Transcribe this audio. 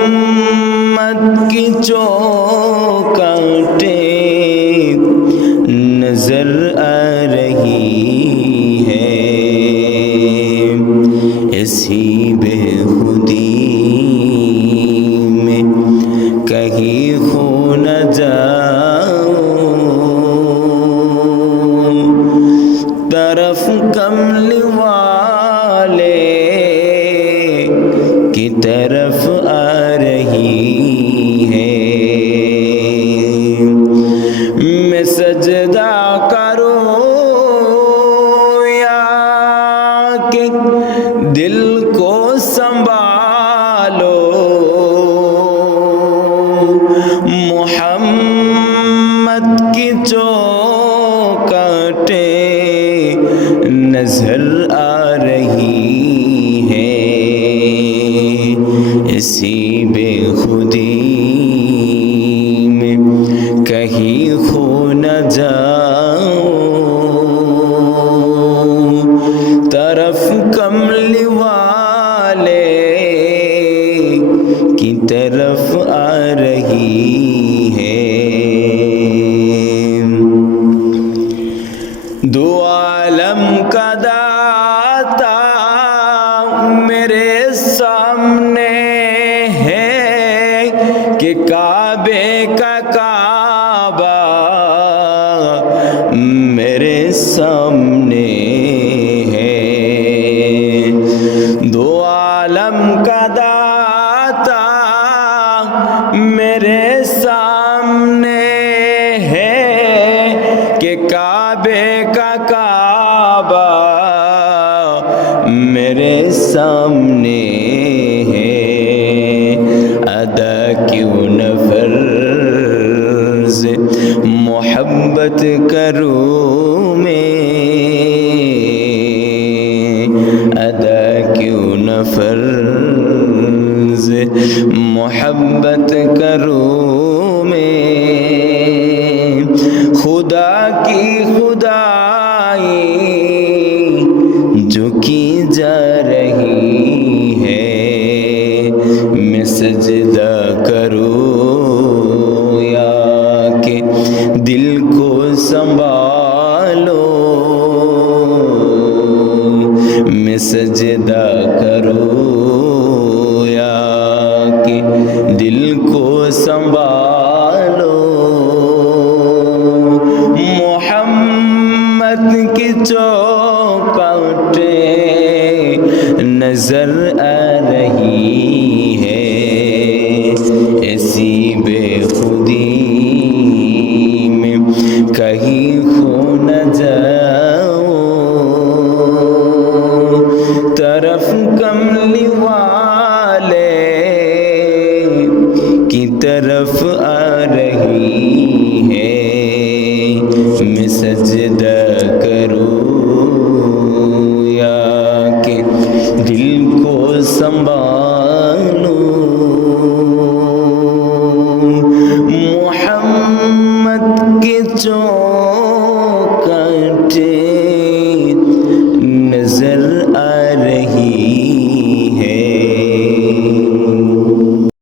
محمد کی چوکاٹیں طرف آ رہی ہے۔ میں سجدہ کروں یا کہ دل کو سنبھالو۔ محمد کی چوکاٹیں نظر اسی بے خودی میں کہیں کھو نہ جاؤ طرف کمل والے کی طرف آ رہی ہے دو عالم کا داتا میرے سامنے کا کعبہ میرے سامنے ہے۔ دو عالم کا داتا میرے سامنے ہے کہ کعبے کا کعبہ میرے سامنے ہے۔ ادا کیوں نہ محبت کروں میں۔ ادا کیوں نہ فرض محبت کروں میں۔ خدا کی خدائی جو کی جا رہی ہے۔ میں سجدہ سجدہ کرو یا کہ دل کو سنبھالو۔ محمد کی چوکاٹیں نظر آ کی طرف آ رہی ہے میں سجدہ